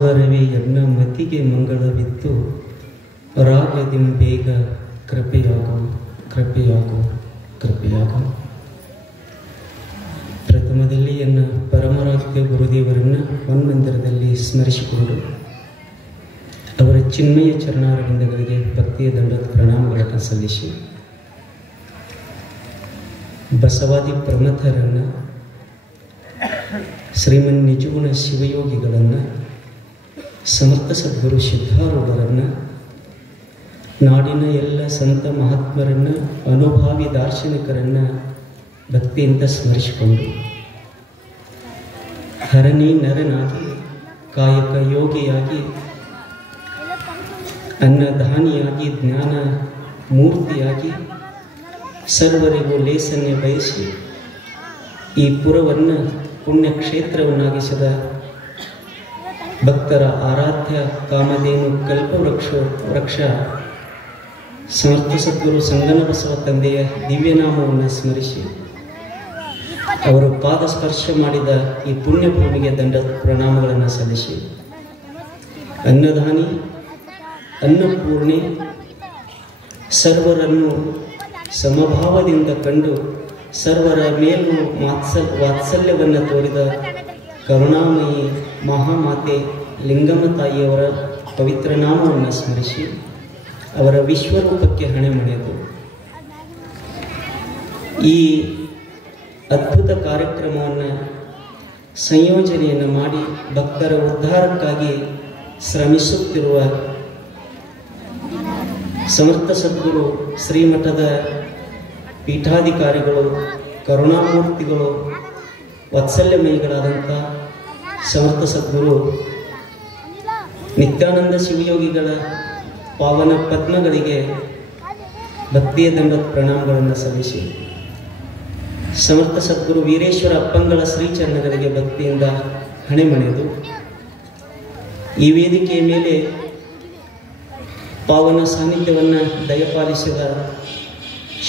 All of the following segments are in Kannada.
ರವಿ ಎನ್ನ ಮತಿಗೆ ಮಂಗಳವಿತ್ತು ರಾಗದಿಂ ಬೇಗ ಕೃಪೆಯಾಗು ಕೃಪೆಯಾಗು ಕೃಪೆಯಾಗು. ಪ್ರಥಮದಲ್ಲಿ ಎನ್ನ ಪರಮರಾಧ್ಯ ಗುರುದೇವರನ್ನು ಮನ್ಮಂದಿರದಲ್ಲಿ ಸ್ಮರಿಸಿಕೊಂಡು ಅವರ ಚಿನ್ಮಯ ಚರಣಾರವಿಂದಗಳಿಗೆ ಭಕ್ತಿಯ ದಂಡದ ಪ್ರಣಾಮಗಳನ್ನು ಸಲ್ಲಿಸಿ ಬಸವಾದಿ ಪ್ರಮಥರನ್ನು ಶ್ರೀಮನ್ ನಿಜಗುಣ ಶಿವಯೋಗಿಗಳನ್ನು ಸಮರ್ಥ ಸದ್ಗುರು ಸಿದ್ಧಾರೂಢರನ್ನು ನಾಡಿನ ಎಲ್ಲ ಸಂತ ಮಹಾತ್ಮರನ್ನು ಅನುಭಾವಿ ದಾರ್ಶನಿಕರನ್ನು ಭಕ್ತಿಯಿಂದ ಸ್ಮರಿಸಿಕೊಂಡು ಹರಣಿ ನರನಾಗಿ ಕಾಯಕ ಯೋಗಿಯಾಗಿ ಅನ್ನದಾನಿಯಾಗಿ ಜ್ಞಾನ ಮೂರ್ತಿಯಾಗಿ ಸರ್ವರಿಗೂ ಲೇಸನ್ನೇ ಬಯಸಿ ಈ ಪುರವನ್ನು ಪುಣ್ಯಕ್ಷೇತ್ರವನ್ನಾಗಿಸಿದ ಭಕ್ತರ ಆರಾಧ್ಯ ಕಾಮಧೇನು ಕಲ್ಪವೃಕ್ಷ ಸಮರ್ಥ ಸದ್ಗುರು ಸಂಗನ ಬಸವ ತಂದೆಯ ದಿವ್ಯನಾಮವನ್ನು ಸ್ಮರಿಸಿ ಅವರು ಪಾದ ಸ್ಪರ್ಶ ಮಾಡಿದ ಈ ಪುಣ್ಯಭೂಮಿಗೆ ದಂಡ ಪ್ರಣಾಮಗಳನ್ನು ಸಲ್ಲಿಸಿ ಅನ್ನದಾನಿ ಅನ್ನಪೂರ್ಣೆ ಸರ್ವರನ್ನು ಸಮಭಾವದಿಂದ ಕಂಡು ಸರ್ವರ ಮೇಲೂ ವಾತ್ಸಲ್ಯವನ್ನು ತೋರಿದ ಕರುಣಾಮಯಿ ಮಹಾಮಾತೆ ಲಿಂಗಮ್ಮ ತಾಯಿಯವರ ಪವಿತ್ರ ನಾಮವನ್ನು ಸ್ಮರಿಸಿ ಅವರ ವಿಶ್ವರೂಪಕ್ಕೆ ಹಣೆ ಮಣಿಯದು ಈ ಅದ್ಭುತ ಕಾರ್ಯಕ್ರಮವನ್ನು ಸಂಯೋಜನೆಯನ್ನು ಮಾಡಿ ಭಕ್ತರ ಉದ್ಧಾರಕ್ಕಾಗಿ ಶ್ರಮಿಸುತ್ತಿರುವ ಸಮರ್ಥ ಸದ್ಗುರು ಶ್ರೀಮಠದ ಪೀಠಾಧಿಕಾರಿಗಳು ಕರುಣಾಮೂರ್ತಿಗಳು ವಾತ್ಸಲ್ಯಮಯಿಗಳಾದಂಥ ಸಮರ್ಥ ಸದ್ಗುರು ನಿತ್ಯಾನಂದ ಶಿವಯೋಗಿಗಳ ಪಾವನ ಪದ್ಮಗಳಿಗೆ ಭಕ್ತಿಯ ದಂಡದ ಪ್ರಣಾಮಗಳನ್ನು ಸಲ್ಲಿಸಿ ಸಮರ್ಥ ಸದ್ಗುರು ವೀರೇಶ್ವರ ಅಪ್ಪಂಗಳ ಶ್ರೀಚರಣಗಳಿಗೆ ಭಕ್ತಿಯಿಂದ ಹಣೆ ಮಣಿದು ಈ ವೇದಿಕೆಯ ಮೇಲೆ ಪಾವನ ಸಾನ್ನಿಧ್ಯವನ್ನು ದಯಪಾಲಿಸಿದ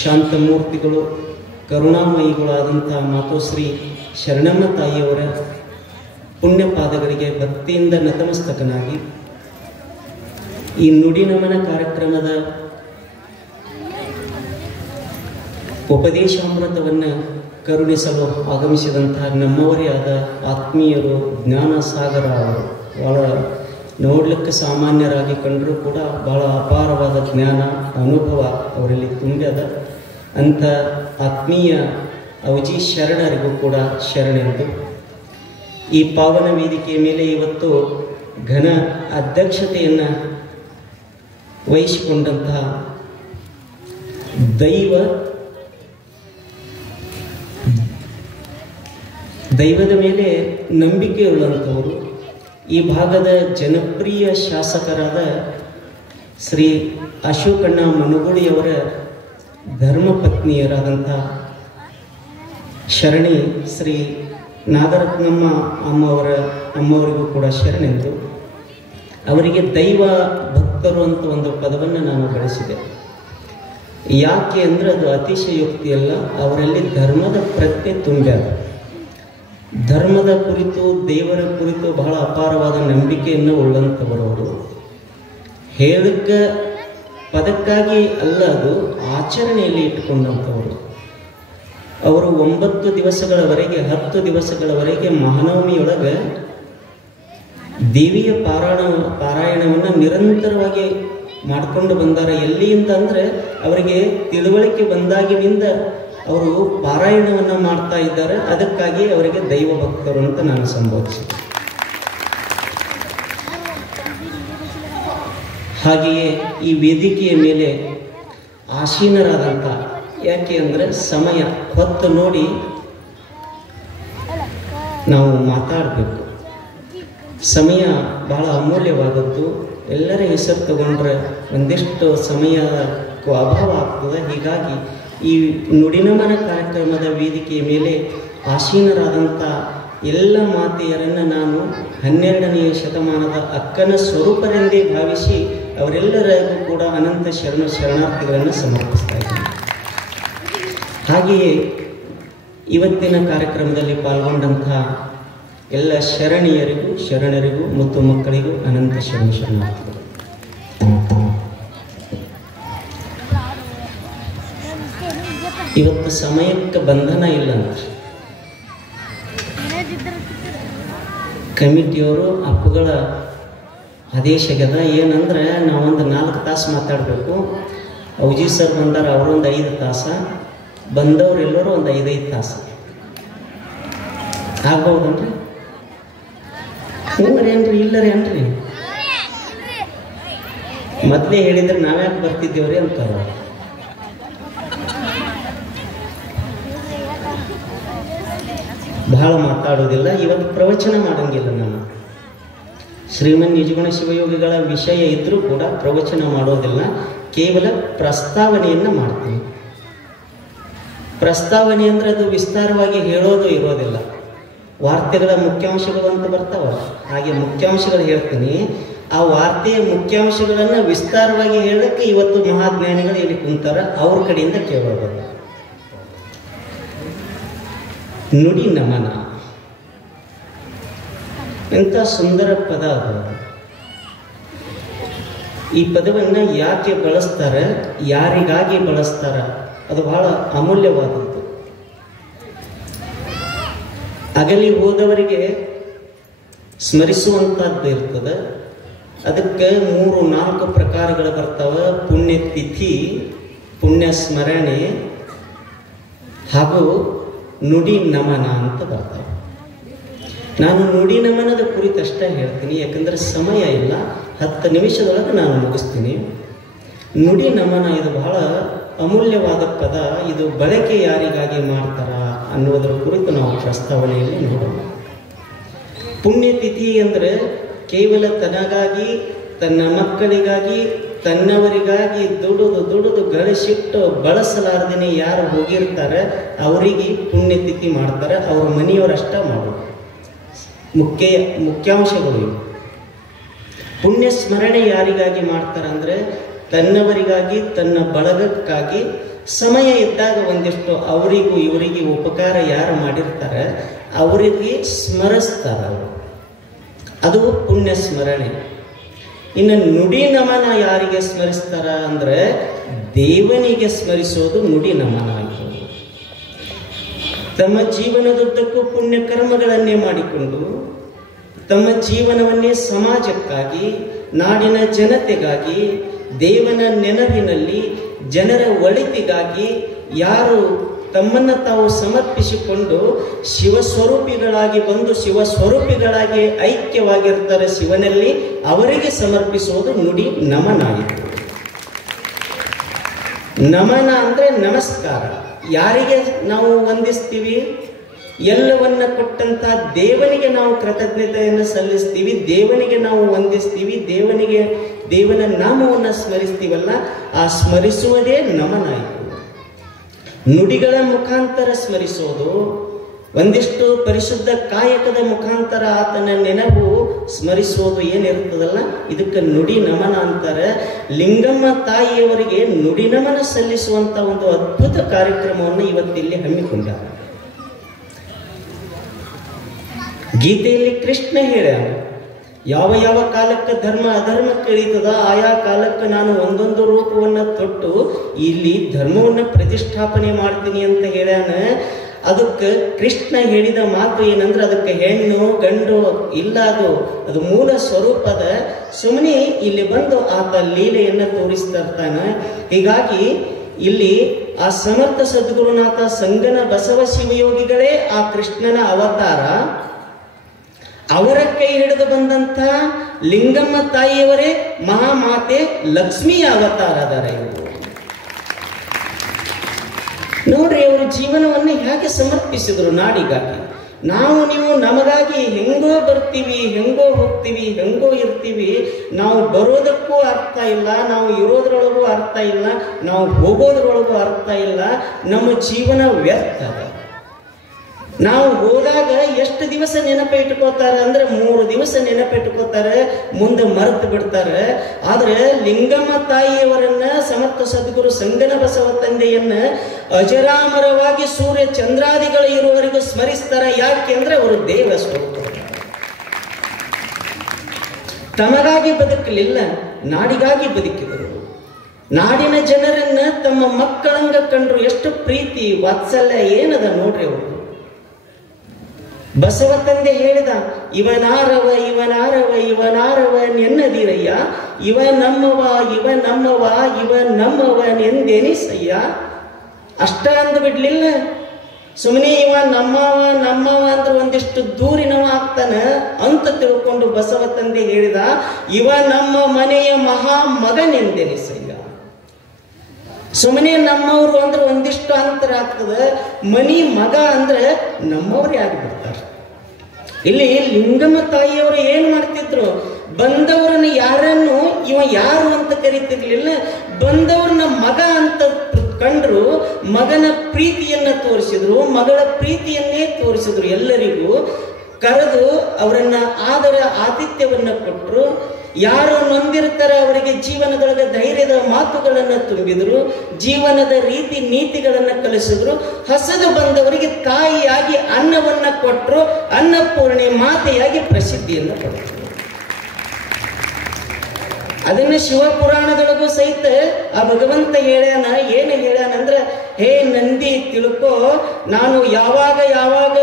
ಶಾಂತಮೂರ್ತಿಗಳು ಕರುಣಾಮಯಿಗಳಾದಂಥ ಮಾತೋಶ್ರೀ ಶರಣಮ್ಮ ತಾಯಿಯವರ ಪುಣ್ಯಪಾದಗಳಿಗೆ ಭಕ್ತಿಯಿಂದ ನತಮಸ್ತಕನಾಗಿ ಈ ನುಡಿ ನಮನ ಕಾರ್ಯಕ್ರಮದ ಉಪದೇಶಾಮೃತವನ್ನು ಕರುಣಿಸಲು ಆಗಮಿಸಿದಂತಹ ನಮ್ಮವರೇ ಆದ ಆತ್ಮೀಯರು ಜ್ಞಾನ ಸಾಗರ ಅವರು ಭಾಳ ನೋಡ್ಲಿಕ್ಕೆ ಸಾಮಾನ್ಯರಾಗಿ ಕಂಡರೂ ಕೂಡ ಭಾಳ ಅಪಾರವಾದ ಜ್ಞಾನ ಅನುಭವ ಅವರಲ್ಲಿ ತುಂಬ್ಯದ ಅಂಥ ಆತ್ಮೀಯ ಅವಜಿ ಶರಣರಿಗೂ ಕೂಡ ಶರಣೆಂದು ಈ ಪಾವನ ವೇದಿಕೆಯ ಮೇಲೆ ಇವತ್ತು ಘನ ಅಧ್ಯಕ್ಷತೆಯನ್ನು ವಹಿಸಿಕೊಂಡಂತಹ ದೈವದ ಮೇಲೆ ನಂಬಿಕೆಯುಳ್ಳಂಥವರು ಈ ಭಾಗದ ಜನಪ್ರಿಯ ಶಾಸಕರಾದ ಶ್ರೀ ಅಶೋಕಣ್ಣ ಮನುಗುಳಿಯವರ ಧರ್ಮಪತ್ನಿಯರಾದಂಥ ಶರಣಿ ಶ್ರೀ ನಾಗರತ್ನಮ್ಮ ಅಮ್ಮವರಿಗೂ ಕೂಡ ಶರಣೆಂದು ಅವರಿಗೆ ದೈವ ಭಕ್ತರು ಅಂತ ಒಂದು ಪದವನ್ನು ನಾನು ಬಳಸಿದೆ. ಯಾಕೆ ಅಂದರೆ ಅದು ಅತಿಶಯೋಕ್ತಿಯಲ್ಲ, ಅವರಲ್ಲಿ ಧರ್ಮದ ಪ್ರಜ್ಞೆ ತುಂಬ್ಯಾದ. ಧರ್ಮದ ಕುರಿತು ದೇವರ ಕುರಿತು ಬಹಳ ಅಪಾರವಾದ ನಂಬಿಕೆಯನ್ನು ಉಳ್ಳಂಥವರು ಅವರು. ಹೇಳಕ್ಕೆ ಪದಕ್ಕಾಗಿ ಅಲ್ಲ, ಅದು ಆಚರಣೆಯಲ್ಲಿ ಇಟ್ಟುಕೊಂಡಂಥವರು. ಅವರು 9 ದಿವಸಗಳವರೆಗೆ 10 ದಿವಸಗಳವರೆಗೆ ಮಹಾನವಮಿಯೊಳಗೆ ದೇವಿಯ ಪಾರಾಯಣವನ್ನು ನಿರಂತರವಾಗಿ ಮಾಡಿಕೊಂಡು ಬಂದಾರೆ. ಎಲ್ಲಿಂದ ಅಂದರೆ ಅವರಿಗೆ ತಿಳುವಳಿಕೆ ಬಂದಾಗಿನಿಂದ ಅವರು ಪಾರಾಯಣವನ್ನು ಮಾಡ್ತಾ ಇದ್ದಾರೆ. ಅದಕ್ಕಾಗಿ ಅವರಿಗೆ ದೈವ ಭಕ್ತರು ಅಂತ ನಾನು ಸಂಬೋಧಿಸಿದೆ. ಹಾಗೆಯೇ ಈ ವೇದಿಕೆಯ ಮೇಲೆ ಆಸೀನರಾದಂಥ, ಯಾಕೆ ಅಂದರೆ ಸಮಯ ಹೊತ್ತು ನೋಡಿ ನಾವು ಮಾತಾಡಬೇಕು. ಸಮಯ ಬಹಳ ಅಮೂಲ್ಯವಾದದ್ದು. ಎಲ್ಲರ ಹೆಸರು ತಗೊಂಡ್ರೆ ಒಂದಿಷ್ಟು ಸಮಯಕ್ಕೂ ಅಭಾವ ಆಗ್ತದೆ. ಹೀಗಾಗಿ ಈ ನುಡಿನಮನ ಕಾರ್ಯಕ್ರಮದ ವೇದಿಕೆಯ ಮೇಲೆ ಆಸೀನರಾದಂಥ ಎಲ್ಲ ಮಾತೆಯರನ್ನು ನಾನು 12ನೇ ಶತಮಾನದ ಅಕ್ಕನ ಸ್ವರೂಪರೆಂದೇ ಭಾವಿಸಿ ಅವರೆಲ್ಲರಿಗೂ ಕೂಡ ಅನಂತ ಶರಣಾರ್ಥಿಗಳನ್ನು ಸಮರ್ಪಿಸ್ತಾ ಇದ್ದೀನಿ. ಹಾಗೆಯೇ ಇವತ್ತಿನ ಕಾರ್ಯಕ್ರಮದಲ್ಲಿ ಪಾಲ್ಗೊಂಡಂಥ ಎಲ್ಲ ಶರಣರಿಗೂ ಮತ್ತು ಮಕ್ಕಳಿಗೂ ಅನಂತ ಶರಣಾರ್ಥಿಗಳು. ಇವತ್ತು ಸಮಯಕ್ಕೆ ಬಂಧನ ಇಲ್ಲ ಅಂತ ಕಮಿಟಿಯವರು ಅಪ್ಪುಗಳ ಆದೇಶಗದ. ಏನಂದ್ರೆ ನಾವೊಂದು 4 ತಾಸು ಮಾತಾಡಬೇಕು. ಔಜಿ ಸರ್ ಬಂದಾರ, ಅವರೊಂದು 5 ತಾಸು, ಬಂದವರೆಲ್ಲರೂ ಒಂದು 5-5 ತಾಸು ಆಗ್ಬಹುದನ್ರಿ? ಹ್ಞೂರೇನ್ರಿ ಇಲ್ಲರೇನ್ರಿ? ಮೊದಲೇ ಹೇಳಿದ್ರೆ ನಾವ್ಯಾಕೆ ಬರ್ತಿದ್ದೇವ್ರಿ ಅಂತಾರ. ಬಹಳ ಮಾತಾಡೋದಿಲ್ಲ. ಇವತ್ತು ಪ್ರವಚನ ಮಾಡಂಗಿಲ್ಲ. ನಾನು ಶ್ರೀಮನ್ ನಿಜಗುಣ ಶಿವಯೋಗಿಗಳ ವಿಷಯ ಇದ್ರೂ ಕೂಡ ಪ್ರವಚನ ಮಾಡೋದಿಲ್ಲ. ಕೇವಲ ಪ್ರಸ್ತಾವನೆಯನ್ನು ಮಾಡ್ತೀನಿ. ಪ್ರಸ್ತಾವನೆ ಅಂದರೆ ಅದು ವಿಸ್ತಾರವಾಗಿ ಹೇಳೋದು ಇರೋದಿಲ್ಲ. ವಾರ್ತೆಗಳ ಮುಖ್ಯಾಂಶಗಳು ಅಂತ ಬರ್ತಾವ, ಹಾಗೆ ಮುಖ್ಯಾಂಶಗಳು ಹೇಳ್ತೀನಿ. ಆ ವಾರ್ತೆಯ ಮುಖ್ಯಾಂಶಗಳನ್ನು ವಿಸ್ತಾರವಾಗಿ ಹೇಳಕ್ಕೆ ಇವತ್ತು ಮಹಾಜ್ಞಾನಿಗಳು ಇಲ್ಲಿ ಕುಂತಾರ, ಅವ್ರ ಕಡೆಯಿಂದ ಕೇಳೋದು. ನುಡಿ ನಮನ ಎಂಥ ಸುಂದರ ಪದ ಅದು. ಈ ಪದವನ್ನು ಯಾಕೆ ಬಳಸ್ತಾರೆ, ಯಾರಿಗಾಗಿ ಬಳಸ್ತಾರ, ಅದು ಬಹಳ ಅಮೂಲ್ಯವಾದದ್ದು. ಅಗಲಿ ಹೋದವರಿಗೆ ಸ್ಮರಿಸುವಂಥದ್ದು ಇರ್ತದೆ. ಅದಕ್ಕೆ 3-4 ಪ್ರಕಾರಗಳು ಬರ್ತಾವೆ. ಪುಣ್ಯತಿಥಿ, ಪುಣ್ಯ ಸ್ಮರಣೆ ಹಾಗೂ ನುಡಿ ನಮನ ಅಂತ ಬರ್ತಾವೆ. ನಾನು ನುಡಿ ನಮನದ ಕುರಿತಷ್ಟೇ ಹೇಳ್ತೀನಿ, ಯಾಕಂದರೆ ಸಮಯ ಇಲ್ಲ. 10 ನಿಮಿಷದೊಳಗೆ ನಾನು ಮುಗಿಸ್ತೀನಿ. ನುಡಿ ನಮನ ಇದು ಬಹಳ ಅಮೂಲ್ಯವಾದ ಪದ. ಇದು ಬಳಕೆ ಯಾರಿಗಾಗಿ ಮಾಡ್ತಾರ ಅನ್ನೋದರ ಕುರಿತು ನಾವು ಪ್ರಸ್ತಾವನೆಯಲ್ಲಿ ನೋಡೋಣ. ಪುಣ್ಯತಿಥಿ ಅಂದರೆ ಕೇವಲ ತನಗಾಗಿ, ತನ್ನ ಮಕ್ಕಳಿಗಾಗಿ, ತನ್ನವರಿಗಾಗಿ ದುಡಿದು ಗಳಿಸಿಟ್ಟು ಬಳಸಲಾರ್ದೇನೆ ಯಾರು ಹೋಗಿರ್ತಾರೆ ಅವರಿಗೆ ಪುಣ್ಯತಿಥಿ ಮಾಡ್ತಾರೆ. ಅವ್ರ ಮನೆಯವರಷ್ಟ ಮಾಡೋದು ಮುಖ್ಯಾಂಶಗಳು. ಪುಣ್ಯ ಸ್ಮರಣೆ ಯಾರಿಗಾಗಿ ಮಾಡ್ತಾರೆ ಅಂದರೆ ತನ್ನವರಿಗಾಗಿ, ತನ್ನ ಬಳಗಕ್ಕಾಗಿ, ಸಮಯ ಇದ್ದಾಗ ಒಂದಿಷ್ಟು ಅವರಿಗೂ ಇವರಿಗೆ ಉಪಕಾರ ಯಾರು ಮಾಡಿರ್ತಾರೆ ಅವರಿಗೆ ಸ್ಮರಿಸ್ತಾರೆ ಅವರು. ಅದು ಪುಣ್ಯ ಸ್ಮರಣೆ. ಇನ್ನು ನುಡಿ ನಮನ ಯಾರಿಗೆ ಸ್ಮರಿಸ್ತಾರ ಅಂದರೆ ದೇವನಿಗೆ ಸ್ಮರಿಸೋದು ನುಡಿ ನಮನ ಆಯಿತು. ತಮ್ಮ ಜೀವನದುದ್ದಕ್ಕೂ ಪುಣ್ಯ ಕರ್ಮಗಳನ್ನೇ ಮಾಡಿಕೊಂಡು ತಮ್ಮ ಜೀವನವನ್ನೇ ಸಮಾಜಕ್ಕಾಗಿ, ನಾಡಿನ ಜನತೆಗಾಗಿ, ದೇವನ ನೆನಪಿನಲ್ಲಿ ಜನರ ಒಳಿತಿಗಾಗಿ ಯಾರು ತಮ್ಮನ್ನು ತಾವು ಸಮರ್ಪಿಸಿಕೊಂಡು ಶಿವಸ್ವರೂಪಿಗಳಾಗಿ ಬಂದು ಶಿವಸ್ವರೂಪಿಗಳಾಗಿ ಐಕ್ಯವಾಗಿರ್ತಾರೆ ಶಿವನಲ್ಲಿ, ಅವರಿಗೆ ಸಮರ್ಪಿಸುವುದು ನುಡಿ ನಮನ ಆಯಿತು. ನಮನ ಅಂದರೆ ನಮಸ್ಕಾರ. ಯಾರಿಗೆ ನಾವು ವಂದಿಸ್ತೀವಿ? ಎಲ್ಲವನ್ನ ಕೊಟ್ಟಂತ ದೇವನಿಗೆ ನಾವು ಕೃತಜ್ಞತೆಯನ್ನು ಸಲ್ಲಿಸ್ತೀವಿ, ದೇವನಿಗೆ ನಾವು ವಂದಿಸ್ತೀವಿ, ದೇವನ ನಾಮವನ್ನು ಸ್ಮರಿಸ್ತೀವಲ್ಲ, ಆ ಸ್ಮರಿಸುವುದೇ ನಮನ ಆಯಿತು. ನುಡಿಗಳ ಮುಖಾಂತರ ಸ್ಮರಿಸೋದು, ಒಂದಿಷ್ಟು ಪರಿಶುದ್ಧ ಕಾಯಕದ ಮುಖಾಂತರ ಆತನ ನೆನಪು ಸ್ಮರಿಸೋದು ಏನಿರ್ತದಲ್ಲ, ಇದಕ್ಕೆ ನುಡಿ ನಮನ ಅಂತಾರೆ. ಲಿಂಗಮ್ಮ ತಾಯಿಯವರಿಗೆ ನುಡಿ ನಮನ ಸಲ್ಲಿಸುವಂತ ಒಂದು ಅದ್ಭುತ ಕಾರ್ಯಕ್ರಮವನ್ನು ಇವತ್ತಿಲ್ಲಿ ಹಮ್ಮಿಕೊಂಡಾರೆ. ಗೀತೆಯಲ್ಲಿ ಕೃಷ್ಣ ಹೇಳ್ಯಾನ, ಯಾವ ಯಾವ ಕಾಲಕ್ಕೆ ಧರ್ಮ ಅಧರ್ಮಕ್ಕೆ ಇಳಿತದ ಆಯಾ ಕಾಲಕ್ಕೆ ನಾನು ಒಂದೊಂದು ರೂಪವನ್ನು ತೊಟ್ಟು ಇಲ್ಲಿ ಧರ್ಮವನ್ನು ಪ್ರತಿಷ್ಠಾಪನೆ ಮಾಡ್ತೀನಿ ಅಂತ ಹೇಳ್ಯಾನ. ಅದಕ್ಕೆ ಕೃಷ್ಣ ಹೇಳಿದ ಮಾತು ಏನಂದ್ರೆ ಅದಕ್ಕೆ ಹೆಣ್ಣು ಗಂಡು ಇಲ್ಲ, ಅದು ಮೂಲ ಸ್ವರೂಪದ. ಸುಮ್ಮನೆ ಇಲ್ಲಿ ಬಂದು ಆತ ಲೀಲೆಯನ್ನು ತೋರಿಸ್ತಾ ಇರ್ತಾನೆ. ಹೀಗಾಗಿ ಇಲ್ಲಿ ಆ ಸಮರ್ಥ ಸದ್ಗುರುನಾಥ ಸಂಗನ ಬಸವ ಶಿವಯೋಗಿಗಳೇ ಆ ಕೃಷ್ಣನ ಅವತಾರ. ಅವರ ಕೈ ಹಿಡಿದು ಬಂದಂಥ ಲಿಂಗಮ್ಮ ತಾಯಿಯವರೇ ಮಹಾಮಾತೆ ಲಕ್ಷ್ಮಿಯ ಅವತಾರ ಅದಾರ ಇವರು. ನೋಡ್ರಿ, ಅವರ ಜೀವನವನ್ನು ಹೇಗೆ ಸಮರ್ಪಿಸಿದ್ರು ನಾಡಿಗಾಗಿ. ನಾವು ನೀವು ನಮಗಾಗಿ ಹೆಂಗೋ ಬರ್ತೀವಿ, ಹೆಂಗೋ ಹೋಗ್ತೀವಿ, ಹೆಂಗೋ ಇರ್ತೀವಿ. ನಾವು ಬರೋದಕ್ಕೂ ಅರ್ಥ ಇಲ್ಲ, ನಾವು ಇರೋದ್ರೊಳಗೂ ಅರ್ಥ ಇಲ್ಲ, ನಾವು ಹೋಗೋದ್ರೊಳಗೂ ಅರ್ಥ ಇಲ್ಲ. ನಮ್ಮ ಜೀವನ ವ್ಯರ್ಥ. ನಾವು ಹೋದಾಗ ಎಷ್ಟು ದಿವಸ ನೆನಪಿಟ್ಕೋತಾರೆ ಅಂದ್ರೆ 3 ದಿವಸ ನೆನಪಿಟ್ಕೋತಾರೆ, ಮುಂದೆ ಮರೆತು ಬಿಡ್ತಾರೆ. ಆದ್ರೆ ಲಿಂಗಮ್ಮ ತಾಯಿಯವರನ್ನ, ಸಮರ್ಥ ಸದ್ಗುರು ಸಂಗನ ಬಸವ ತಂದೆಯನ್ನ ಅಜರಾಮರವಾಗಿ ಸೂರ್ಯ ಚಂದ್ರಾದಿಗಳು ಇರುವವರೆಗೂ ಸ್ಮರಿಸ್ತಾರೆ. ಯಾಕೆ ಅಂದ್ರೆ ಅವರು ದೇವ ಸ್ವರೂಪ. ತಮಗಾಗಿ ಬದುಕಲಿಲ್ಲ, ನಾಡಿಗಾಗಿ ಬದುಕಿದರು. ನಾಡಿನ ಜನರನ್ನ ತಮ್ಮ ಮಕ್ಕಳಂಗ ಕಂಡ್ರು. ಎಷ್ಟು ಪ್ರೀತಿ ವಾತ್ಸಲ್ಯ ಏನದ ನೋಡ್ರಿ ಅವರು. ಬಸವ ತಂದೆ ಹೇಳಿದ, ಇವನಾರವ ಇವನಾರವ ಇವನಾರವ ನೆನ್ನದಿರಯ್ಯ, ಇವ ನಮ್ಮವ ಇವ ನಮ್ಮವ ಇವ ನಮ್ಮವ ನೆಂದೆನಿಸಯ್ಯ. ಅಷ್ಟ ಅಂದು ಬಿಡ್ಲಿಲ್ಲ. ಸುಮ್ಮನೆ ಇವ ನಮ್ಮವ ನಮ್ಮವ ಅಂದ್ರೆ ಒಂದಿಷ್ಟು ದೂರಿನವ ಆಗ್ತಾನ ಅಂತ ತಿಳ್ಕೊಂಡು ಬಸವ ತಂದೆ ಹೇಳಿದ, ಇವ ನಮ್ಮ ಮನೆಯ ಮಹಾ ಮಗನೆಂದೆನಿಸಯ್ಯ. ಸುಮ್ಮನೆ ನಮ್ಮವರು ಅಂದ್ರೆ ಒಂದಿಷ್ಟು ಅಂತರ ಆಗ್ತದ, ಮನಿ ಮಗ ಅಂದ್ರೆ ನಮ್ಮವ್ರು ಆಗಿಬಿಡ್ತಾರೆ. ಇಲ್ಲಿ ಲಿಂಗಮ್ಮ ತಾಯಿಯವರು ಏನ್ ಮಾಡ್ತಿದ್ರು, ಬಂದವರನ್ನ ಯಾರನ್ನು ಇವ ಯಾರು ಅಂತ ಕರಿತಿರ್ಲಿಲ್ಲ, ಬಂದವ್ರನ್ನ ಮಗ ಅಂತ ಕಂಡ್ರು. ಮಗನ ಪ್ರೀತಿಯನ್ನ ತೋರಿಸಿದ್ರು, ಮಗಳ ಪ್ರೀತಿಯನ್ನೇ ತೋರಿಸಿದ್ರು. ಎಲ್ಲರಿಗೂ ಕರೆದು ಅವರನ್ನ ಆದರ ಆತಿಥ್ಯವನ್ನ ಕೊಟ್ಟರು. ಯಾರು ನೊಂದಿರ್ತಾರೆ ಅವರಿಗೆ ಜೀವನದೊಳಗೆ ಧೈರ್ಯದ ಮಾತುಗಳನ್ನು ತುಂಬಿದ್ರು, ಜೀವನದ ರೀತಿ ನೀತಿಗಳನ್ನು ಕಲಿಸಿದ್ರು. ಹಸದು ಬಂದವರಿಗೆ ತಾಯಿಯಾಗಿ ಅನ್ನವನ್ನ ಕೊಟ್ಟರು, ಅನ್ನಪೂರ್ಣೆ ಮಾತೆಯಾಗಿ ಪ್ರಸಿದ್ಧಿಯನ್ನು ಕೊಟ್ಟರು. ಅದನ್ನ ಶಿವಪುರಾಣದೊಳಗೂ ಸಹಿತ ಆ ಭಗವಂತ ಹೇಳ್ಯಾನ. ಏನು ಹೇಳ್ಯಾನಂದ್ರೆ, ಹೇ ನಂದಿ ತಿಳ್ಕೋ, ನಾನು ಯಾವಾಗ ಯಾವಾಗ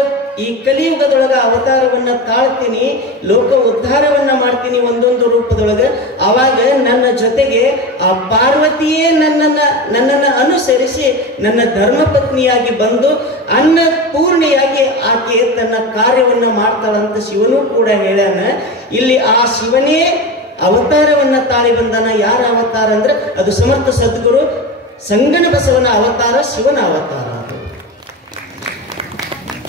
ಈ ಕಲಿಯುಗದೊಳಗ ಅವತಾರವನ್ನ ತಾಳ್ತೀನಿ, ಲೋಕ ಉದ್ಧಾರವನ್ನ ಮಾಡ್ತೀನಿ ಒಂದೊಂದು ರೂಪದೊಳಗೆ, ಆವಾಗ ನನ್ನ ಜೊತೆಗೆ ಆ ಪಾರ್ವತಿಯೇ ನನ್ನನ್ನು ಅನುಸರಿಸಿ ನನ್ನ ಧರ್ಮಪತ್ನಿಯಾಗಿ ಬಂದು ಅನ್ನಪೂರ್ಣೆಯಾಗಿ ಆಕೆ ತನ್ನ ಕಾರ್ಯವನ್ನ ಮಾಡ್ತಾಳಂತ ಶಿವನೂ ಕೂಡ ಹೇಳ್ಯಾನ. ಇಲ್ಲಿ ಆ ಶಿವನೇ ಅವತಾರವನ್ನ ತಾಳಿ ಬಂದಾನ. ಯಾರ ಅವತಾರ ಅಂದ್ರೆ ಅದು ಸಮರ್ಥ ಸದ್ಗುರು ಸಂಗನ ಬಸವನ ಅವತಾರ, ಶಿವನ ಅವತಾರ.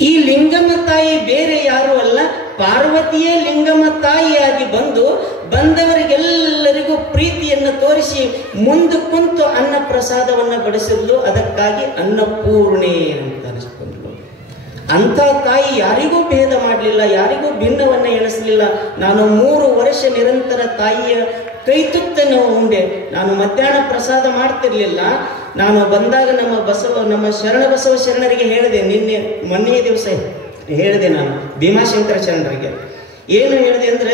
ಈ ಲಿಂಗಮ್ಮ ತಾಯಿ ಬೇರೆ ಯಾರು ಅಲ್ಲ, ಪಾರ್ವತಿಯೇ ಲಿಂಗಮ್ಮ ತಾಯಿಯಾಗಿ ಬಂದು ಬಂದವರಿಗೆಲ್ಲರಿಗೂ ಪ್ರೀತಿಯನ್ನು ತೋರಿಸಿ ಮುಂದೆ ಕುಂತು ಅನ್ನ ಪ್ರಸಾದವನ್ನ ಬಡಿಸಿದ್ಲು. ಅದಕ್ಕಾಗಿ ಅನ್ನಪೂರ್ಣೆ ಅಂತ ಅನಿಸ್ಕೊಂಡ್ಲು. ಅಂತ ತಾಯಿ ಯಾರಿಗೂ ಭೇದ ಮಾಡಲಿಲ್ಲ, ಯಾರಿಗೂ ಭಿನ್ನವನ್ನ ಎಣಿಸಲಿಲ್ಲ. ನಾನು 3 ವರ್ಷ ನಿರಂತರ ತಾಯಿಯ ಕೈತುತ್ತನ್ನು ಉಂಡೆ. ನಾನು ಮಧ್ಯಾಹ್ನ ಪ್ರಸಾದ ಮಾಡ್ತಿರ್ಲಿಲ್ಲ. ನಾನು ಬಂದಾಗ ನಮ್ಮ ಶರಣ ಬಸವ ಶರಣರಿಗೆ ಹೇಳಿದೆ, ಮೊನ್ನೆಯ ದಿವಸ ಹೇಳಿದೆ ನಾನು ಭೀಮಾಶಂಕರ ಶರಣರಿಗೆ. ಏನು ಹೇಳಿದೆ ಅಂದ್ರೆ,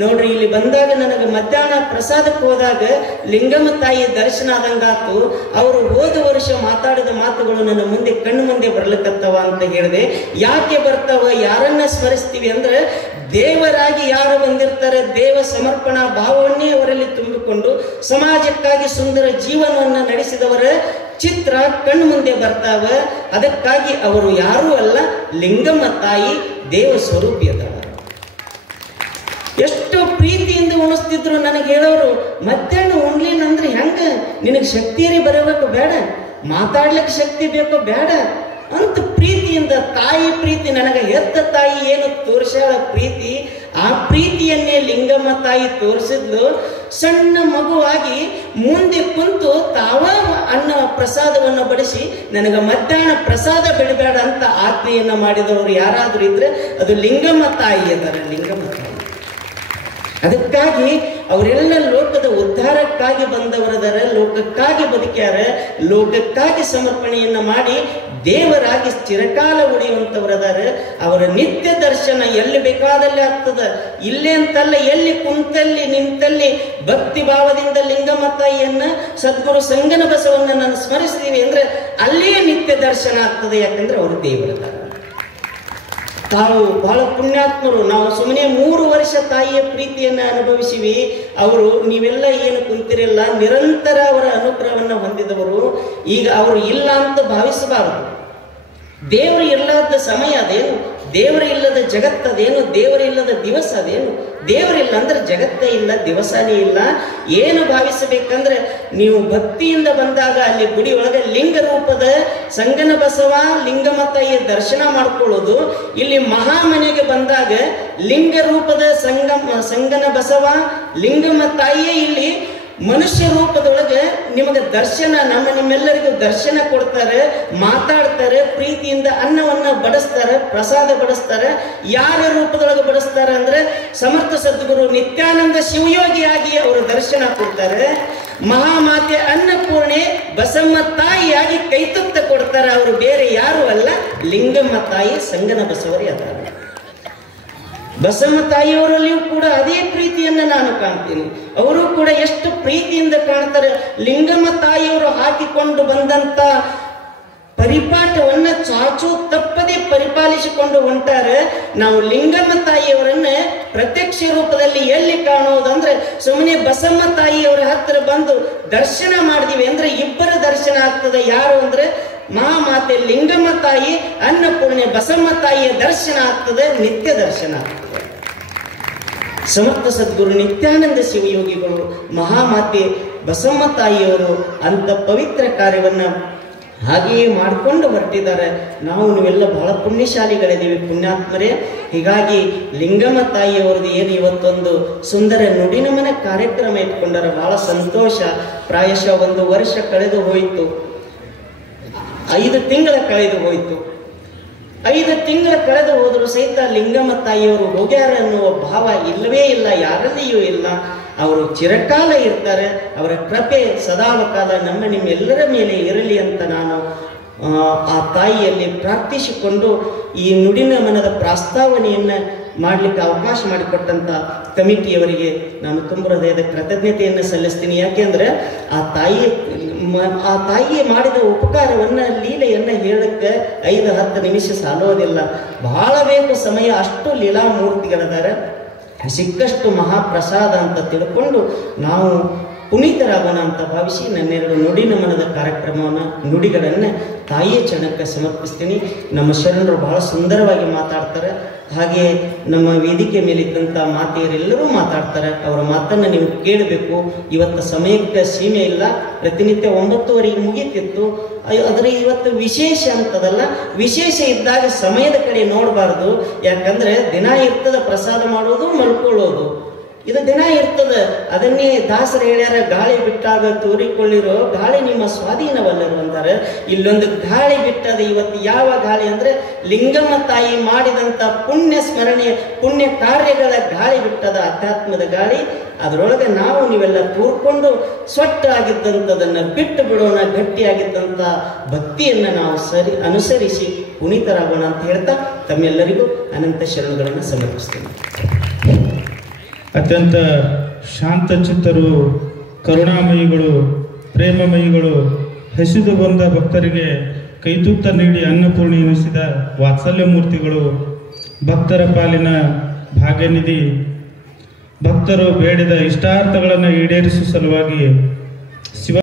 ನೋಡ್ರಿ ಇಲ್ಲಿ ಬಂದಾಗ ನನಗೆ ಮಧ್ಯಾಹ್ನ ಪ್ರಸಾದಕ್ಕೆ ಹೋದಾಗ ಲಿಂಗಮ್ಮ ತಾಯಿ ದರ್ಶನ ಆದಂಗಾತು. ಅವರು ಹೋದ ವರ್ಷ ಮಾತಾಡಿದ ಮಾತುಗಳು ನನ್ನ ಮುಂದೆ ಕಣ್ಣು ಮುಂದೆ ಬರ್ಲಿಕ್ಕತ್ತವ ಅಂತ ಹೇಳಿದೆ. ಯಾಕೆ ಬರ್ತಾವ, ಯಾರನ್ನ ಸ್ಮರಿಸ್ತೀವಿ ಅಂದ್ರೆ, ದೇವರಾಗಿ ಯಾರು ಬಂದಿರ್ತಾರೆ, ದೇವ ಸಮರ್ಪಣಾ ಭಾವವನ್ನೇ ಅವರಲ್ಲಿ ತುಂಬಿಕೊಂಡು ಸಮಾಜಕ್ಕಾಗಿ ಸುಂದರ ಜೀವನವನ್ನು ನಡೆಸಿದವರ ಚಿತ್ರ ಕಣ್ಣು ಮುಂದೆ ಬರ್ತಾವ. ಅದಕ್ಕಾಗಿ ಅವರು ಯಾರೂ ಅಲ್ಲ, ಲಿಂಗಮ್ಮ ತಾಯಿ ದೇವ ಸ್ವರೂಪಿಯದ. ಎಷ್ಟು ಪ್ರೀತಿಯಿಂದ ಉಣಿಸ್ತಿದ್ರು. ನನಗೆ ಹೇಳೋರು, ಮಧ್ಯಾಹ್ನ ಉಣ್ಲಿಲ್ಲ ಅಂದ್ರೆ ಹೆಂಗ, ನಿನಗೆ ಶಕ್ತಿಯರೇ ಬರಬೇಕು ಬೇಡ, ಮಾತಾಡ್ಲಿಕ್ಕೆ ಶಕ್ತಿ ಬೇಕೋ ಬೇಡ ಅಂತ ಪ್ರೀತಿಯಿಂದ. ತಾಯಿ ಪ್ರೀತಿ, ನನಗೆ ಹೆತ್ತ ತಾಯಿ ಏನು ತೋರಿಸ್ಯಾಳ ಪ್ರೀತಿ, ಆ ಪ್ರೀತಿಯನ್ನೇ ಲಿಂಗಮ್ಮ ತಾಯಿ ತೋರಿಸಿದ್ಲು. ಸಣ್ಣ ಮಗುವಾಗಿ ಮುಂದೆ ಕುಂತು ತಾವ ಅನ್ನ ಪ್ರಸಾದವನ್ನು ಬಡಿಸಿ ನನಗೆ ಮಧ್ಯಾಹ್ನ ಪ್ರಸಾದ ಬಿಡಬೇಡ ಅಂತ ಆಜ್ಞೆಯನ್ನ ಮಾಡಿದವರು ಯಾರಾದ್ರೂ ಇದ್ರೆ ಅದು ಲಿಂಗಮ್ಮ ತಾಯಿ ಅದಾರೆ, ಲಿಂಗಮ್ಮ ತಾಯಿ. ಅದಕ್ಕಾಗಿ ಅವರೆಲ್ಲ ಲೋಕದ ಉದ್ಧಾರಕ್ಕಾಗಿ ಬಂದವರದಾರ, ಲೋಕಕ್ಕಾಗಿ ಬದುಕ್ಯಾರ, ಲೋಕಕ್ಕಾಗಿ ಸಮರ್ಪಣೆಯನ್ನ ಮಾಡಿ ದೇವರಾಗಿ ಚಿರಕಾಲ ಉಳಿಯುವಂತವರದಾರ. ಅವರ ನಿತ್ಯ ದರ್ಶನ ಎಲ್ಲಿ ಬೇಕಾದಲ್ಲಿ ಆಗ್ತದ. ಇಲ್ಲೇ ಅಂತಲ್ಲ, ಎಲ್ಲಿ ಕುಂತಲ್ಲಿ ನಿಂತಲ್ಲಿ ಭಕ್ತಿ ಭಾವದಿಂದ ಲಿಂಗಮ್ಮ ತಾಯಿಯನ್ನ ಸದ್ಗುರು ಸಂಗನ ಬಸವನ್ನ ನಾನು ಸ್ಮರಿಸ್ತೀವಿ ಅಂದ್ರೆ ಅಲ್ಲೇ ನಿತ್ಯ ದರ್ಶನ ಆಗ್ತದೆ. ಯಾಕಂದ್ರೆ ಅವರು ದೇವರದಾರ. ತಾವು ಬಹಳ ಪುಣ್ಯಾತ್ಮರು. ನಾವು ಸುಮ್ಮನೆ 3 ವರ್ಷ ತಾಯಿಯ ಪ್ರೀತಿಯನ್ನ ಅನುಭವಿಸಿವಿ. ಅವರು ನೀವೆಲ್ಲ ಏನು ಕುಂತಿರಲ್ಲ, ನಿರಂತರ ಅವರ ಅನುಗ್ರಹವನ್ನು ಹೊಂದಿದವರು. ಈಗ ಅವರು ಇಲ್ಲ ಅಂತ ಭಾವಿಸಬಾರದು. ದೇವರು ಇಲ್ಲದ ಸಮಯ ಅದೇನು, ದೇವರು ಇಲ್ಲದ ಜಗತ್ತದೇನು, ದೇವರಿಲ್ಲದ ದಿವಸ ಅದೇನು. ದೇವರಿಲ್ಲ ಅಂದ್ರೆ ಜಗತ್ತೇ ಇಲ್ಲ, ದಿವಸನೇ ಇಲ್ಲ. ಏನು ಭಾವಿಸಬೇಕಂದ್ರೆ, ನೀವು ಭಕ್ತಿಯಿಂದ ಬಂದಾಗ ಅಲ್ಲಿ ಗುಡಿ ಒಳಗೆ ಲಿಂಗ ರೂಪದ ಸಂಗನ ಬಸವ ಲಿಂಗಮ್ಮ ತಾಯಿಯ ದರ್ಶನ ಮಾಡ್ಕೊಳ್ಳೋದು. ಇಲ್ಲಿ ಮಹಾಮನೆಗೆ ಬಂದಾಗ ಲಿಂಗ ರೂಪದ ಸಂಗನ ಬಸವ ಲಿಂಗಮ್ಮ ತಾಯಿಯೇ ಇಲ್ಲಿ ಮನುಷ್ಯ ರೂಪದೊಳಗೆ ನಿಮಗೆ ದರ್ಶನ, ನಿಮ್ಮೆಲ್ಲರಿಗೂ ದರ್ಶನ ಕೊಡ್ತಾರೆ, ಮಾತಾಡ್ತಾರೆ, ಪ್ರೀತಿಯಿಂದ ಅನ್ನವನ್ನ ಬಡಿಸ್ತಾರೆ, ಪ್ರಸಾದ ಬಡಿಸ್ತಾರೆ. ಯಾರ ರೂಪದೊಳಗೆ ಬಡಿಸ್ತಾರೆ ಅಂದ್ರೆ ಸಮರ್ಥ ಸದ್ಗುರು ನಿತ್ಯಾನಂದ ಶಿವಯೋಗಿಯಾಗಿ ಅವರು ದರ್ಶನ ಕೊಡ್ತಾರೆ. ಮಹಾಮಾತೆ ಅನ್ನಪೂರ್ಣೆ ಬಸಮ್ಮ ತಾಯಿಯಾಗಿ ಕೈತುತ್ತ ಕೊಡ್ತಾರೆ. ಅವರು ಬೇರೆ ಯಾರು ಅಲ್ಲ, ಲಿಂಗಮ್ಮ ತಾಯಿ ಸಂಗನ ಬಸವರೇ ಅದಾರ. ಬಸಮ್ಮ ತಾಯಿಯವರಲ್ಲಿಯೂ ಕೂಡ ಅದೇ ಪ್ರೀತಿಯನ್ನ ನಾನು ಕಾಣ್ತೀನಿ. ಅವರು ಕೂಡ ಎಷ್ಟು ಪ್ರೀತಿಯಿಂದ ಕಾಣ್ತಾರೆ. ಲಿಂಗಮ್ಮ ತಾಯಿಯವರು ಹಾಕಿಕೊಂಡು ಬಂದಂತ ಪರಿಪಾಠವನ್ನ ಚಾಚು ತಪ್ಪದೆ ಪರಿಪಾಲಿಸಿಕೊಂಡು ಹೊಂಟಾರೆ. ನಾವು ಲಿಂಗಮ್ಮ ತಾಯಿಯವರನ್ನ ಪ್ರತ್ಯಕ್ಷ ರೂಪದಲ್ಲಿ ಎಲ್ಲಿ ಕಾಣುವುದಂದ್ರೆ ಸುಮ್ಮನೆ ಬಸಮ್ಮ ತಾಯಿಯವರ ಹತ್ತಿರ ಬಂದು ದರ್ಶನ ಮಾಡಿದಿವಿ ಅಂದ್ರೆ ಇಬ್ಬರ ದರ್ಶನ ಆಗ್ತದೆ. ಯಾರು ಅಂದ್ರೆ ಮಹಾಮಾತೆ ಲಿಂಗಮ್ಮ ತಾಯಿ, ಅನ್ನಪೂರ್ಣೆ ಬಸಮ್ಮ ತಾಯಿಯ ದರ್ಶನ ಆಗ್ತದೆ, ನಿತ್ಯ ದರ್ಶನ ಆಗ್ತದೆ. ಸಮರ್ಥ ಸದ್ಗುರು ನಿತ್ಯಾನಂದ ಶಿವಯೋಗಿಗಳು, ಮಹಾಮಾತೆ ಬಸಮ್ಮ ತಾಯಿಯವರು ಅಂತ ಪವಿತ್ರ ಕಾರ್ಯವನ್ನ ಹಾಗೆಯೇ ಮಾಡಿಕೊಂಡು ಹೊರಟಿದ್ದಾರೆ. ನಾವು ನೀವೆಲ್ಲ ಬಹಳ ಪುಣ್ಯಶಾಲಿಗಳಿದ್ದೀವಿ, ಪುಣ್ಯಾತ್ಮರೇ. ಹೀಗಾಗಿ ಲಿಂಗಮ್ಮ ತಾಯಿಯವರದ್ದು ಏನು ಇವತ್ತೊಂದು ಸುಂದರ ನುಡಿನಮನ ಕಾರ್ಯಕ್ರಮ ಇಟ್ಕೊಂಡಾರೆ, ಬಹಳ ಸಂತೋಷ. ಪ್ರಾಯಶಃ 1 ವರ್ಷ ಕಳೆದು ಹೋಯಿತು, 5 ತಿಂಗಳ ಕಳೆದು ಹೋಯಿತು. 5 ತಿಂಗಳ ಕಳೆದು ಹೋದರೂ ಸಹಿತ ಲಿಂಗಮ್ಮ ತಾಯಿಯವರು ಹೋಗ್ಯಾರ ಅನ್ನುವ ಭಾವ ಇಲ್ಲವೇ ಇಲ್ಲ, ಯಾರಲ್ಲಿಯೂ ಇಲ್ಲ. ಅವರು ಚಿರಕಾಲ ಇರ್ತಾರೆ. ಅವರ ಕೃಪೆ ಸದಾಕಾಲ ನಮ್ಮ ನಿಮ್ಮೆಲ್ಲರ ಮೇಲೆ ಇರಲಿ ಅಂತ ನಾನು ಆ ತಾಯಿಯಲ್ಲಿ ಪ್ರಾರ್ಥಿಸಿಕೊಂಡು ಈ ನುಡಿನಮನದ ಪ್ರಾಸ್ತಾವನೆಯನ್ನ ಮಾಡಲಿಕ್ಕೆ ಅವಕಾಶ ಮಾಡಿಕೊಟ್ಟಂತ ಕಮಿಟಿಯವರಿಗೆ ನಾನು ತುಂಬ ಹೃದಯದ ಕೃತಜ್ಞತೆಯನ್ನು ಸಲ್ಲಿಸ್ತೀನಿ. ಯಾಕೆಂದ್ರೆ ಆ ತಾಯಿಗೆ ಮಾಡಿದ ಉಪಕಾರವನ್ನ, ಲೀಲೆಯನ್ನ ಹೇಳಕ್ಕೆ 5-10 ನಿಮಿಷ ಸಾಲೋದಿಲ್ಲ, ಬಹಳ ಬೇಕು ಸಮಯ. ಅಷ್ಟು ಲೀಲಾಮೂರ್ತಿಗಳಿದ್ದಾರೆ. ಸಿಕ್ಕಷ್ಟು ಮಹಾಪ್ರಸಾದ ಅಂತ ತಿಳ್ಕೊಂಡು ನಾವು ಪುನೀತರಾಗೋಣ ಅಂತ ಭಾವಿಸಿ ನನ್ನೆರಡು ನುಡಿ ನಮನದ ಕಾರ್ಯಕ್ರಮವನ್ನು, ನುಡಿಗಳನ್ನು ತಾಯಿಯ ಚರಣಕ್ಕೆ ಸಮರ್ಪಿಸ್ತೀನಿ. ನಮ್ಮ ಶರಣರು ಬಹಳ ಸುಂದರವಾಗಿ ಮಾತಾಡ್ತಾರೆ. ಹಾಗೆ ನಮ್ಮ ವೇದಿಕೆ ಮೇಲಿದ್ದಂಥ ಮಾತೆಯರೆಲ್ಲರೂ ಮಾತಾಡ್ತಾರೆ. ಅವರ ಮಾತನ್ನು ನೀವು ಕೇಳಬೇಕು. ಇವತ್ತು ಸಮಯಕ್ಕೆ ಸೀಮೆ ಇಲ್ಲ, ಪ್ರತಿನಿತ್ಯ 9:30 ಮುಗೀತಿತ್ತು. ಆದರೆ ಇವತ್ತು ವಿಶೇಷ ಅಂತದಲ್ಲ, ವಿಶೇಷ ಇದ್ದಾಗ ಸಮಯದ ಕಡೆ ನೋಡಬಾರ್ದು. ಯಾಕಂದ್ರೆ ದಿನ ಇರ್ತದ ಪ್ರಸಾದ ಮಾಡೋದು, ಮಲ್ಕೊಳ್ಳೋದು, ಇದು ದಿನ ಇರ್ತದೆ. ಅದನ್ನೇ ದಾಸರು ಹೇಳ್ಯಾರ, ಗಾಳಿ ಬಿಟ್ಟಾಗ ತೋರಿಕೊಳ್ಳಿರೋ ಗಾಳಿ ನಿಮ್ಮ ಸ್ವಾಧೀನವಲ್ಲರು ಅಂತಾರೆ. ಇಲ್ಲೊಂದು ಗಾಳಿ ಬಿಟ್ಟದ. ಇವತ್ತು ಯಾವ ಗಾಳಿ ಅಂದ್ರೆ ಲಿಂಗಮ್ಮ ತಾಯಿ ಮಾಡಿದಂತ ಪುಣ್ಯ ಸ್ಮರಣೆ, ಪುಣ್ಯ ಕಾರ್ಯಗಳ ಗಾಳಿ ಬಿಟ್ಟದ, ಅಧ್ಯಾತ್ಮದ ಗಾಳಿ. ಅದರೊಳಗೆ ನಾವು ನೀವೆಲ್ಲ ತೂರ್ಕೊಂಡು ಸ್ವಟ್ಟ ಆಗಿದ್ದಂಥದನ್ನ ಬಿಟ್ಟು ಬಿಡೋಣ. ಗಟ್ಟಿಯಾಗಿದ್ದಂಥ ಭಕ್ತಿಯನ್ನ ನಾವು ಅನುಸರಿಸಿ ಪುನೀತರಾಗೋಣ ಅಂತ ಹೇಳ್ತಾ ತಮ್ಮೆಲ್ಲರಿಗೂ ಅನಂತ ಶರಣಗಳನ್ನು ಸಮರ್ಪಿಸ್ತೇನೆ. ಅತ್ಯಂತ ಶಾಂತಚಿತ್ತರು, ಕರುಣಾಮಯಿಗಳು, ಪ್ರೇಮಮಯಿಗಳು, ಹಸಿದು ಬಂದ ಭಕ್ತರಿಗೆ ಕೈತುತ್ತ ನೀಡಿ ಅನ್ನಪೂರ್ಣಿ ಎನಿಸಿದ ವಾತ್ಸಲ್ಯ ಮೂರ್ತಿಗಳು, ಭಕ್ತರ ಪಾಲಿನ ಭಾಗ್ಯನಿಧಿ, ಭಕ್ತರು ಬೇಡಿದ ಇಷ್ಟಾರ್ಥಗಳನ್ನು ಈಡೇರಿಸುವ ಸಲುವಾಗಿ ಶಿವ